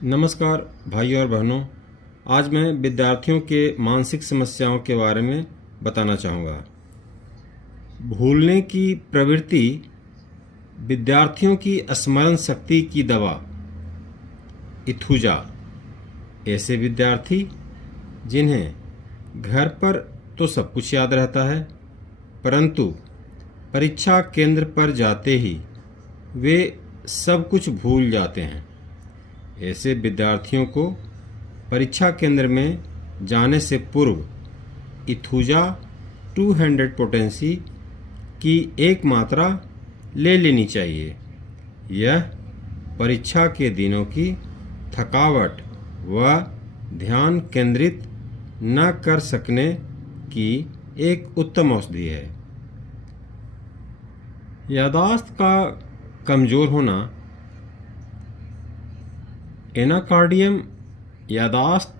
नमस्कार भाइयों और बहनों। आज मैं विद्यार्थियों के मानसिक समस्याओं के बारे में बताना चाहूँगा। भूलने की प्रवृत्ति विद्यार्थियों की स्मरण शक्ति की दवा। इथुजा ऐसे विद्यार्थी जिन्हें घर पर तो सब कुछ याद रहता है, परंतु परीक्षा केंद्र पर जाते ही वे सब कुछ भूल जाते हैं। ऐसे विद्यार्थियों को परीक्षा केंद्र में जाने से पूर्व इथुजा 200 पोटेंसी की एक मात्रा ले लेनी चाहिए। यह परीक्षा के दिनों की थकावट व ध्यान केंद्रित न कर सकने की एक उत्तम औषधि है। याददाश्त का कमज़ोर होना। एनाकार्डियम याददाश्त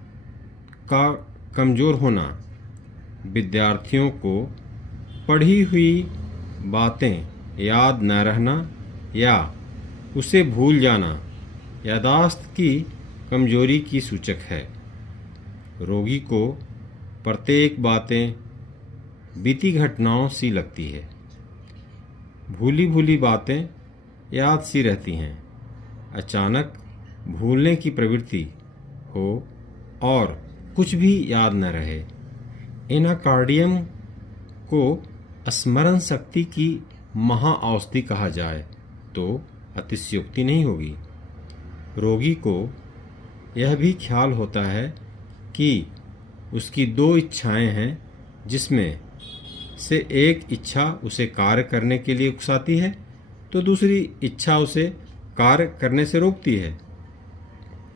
का कमज़ोर होना विद्यार्थियों को पढ़ी हुई बातें याद न रहना या उसे भूल जाना याददाश्त की कमजोरी की सूचक है। रोगी को प्रत्येक बातें बीती घटनाओं सी लगती है। भूली भूली बातें याद सी रहती हैं। अचानक भूलने की प्रवृत्ति हो और कुछ भी याद न रहे। एनाकार्डियम को स्मरण शक्ति की महाऔषधि कहा जाए तो अतिशयोक्ति नहीं होगी। रोगी को यह भी ख्याल होता है कि उसकी दो इच्छाएं हैं, जिसमें से एक इच्छा उसे कार्य करने के लिए उकसाती है तो दूसरी इच्छा उसे कार्य करने से रोकती है।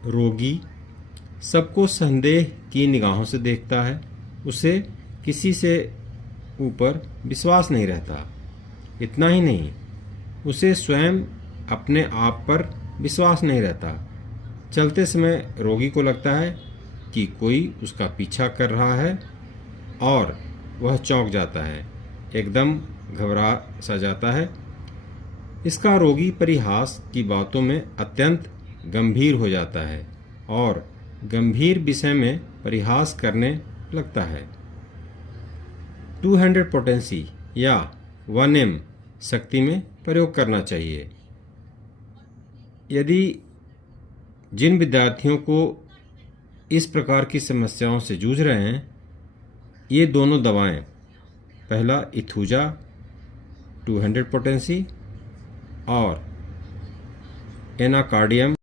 रोगी सबको संदेह की निगाहों से देखता है। उसे किसी से ऊपर विश्वास नहीं रहता। इतना ही नहीं, उसे स्वयं अपने आप पर विश्वास नहीं रहता। चलते समय रोगी को लगता है कि कोई उसका पीछा कर रहा है और वह चौंक जाता है, एकदम घबरा सा जाता है। इसका रोगी परिहास की बातों में अत्यंत गंभीर हो जाता है और गंभीर विषय में परिहास करने लगता है। 200 पोटेंसी या 1M शक्ति में प्रयोग करना चाहिए। यदि जिन विद्यार्थियों को इस प्रकार की समस्याओं से जूझ रहे हैं, ये दोनों दवाएं, पहला इथुजा 200 पोटेंसी और एनाकार्डियम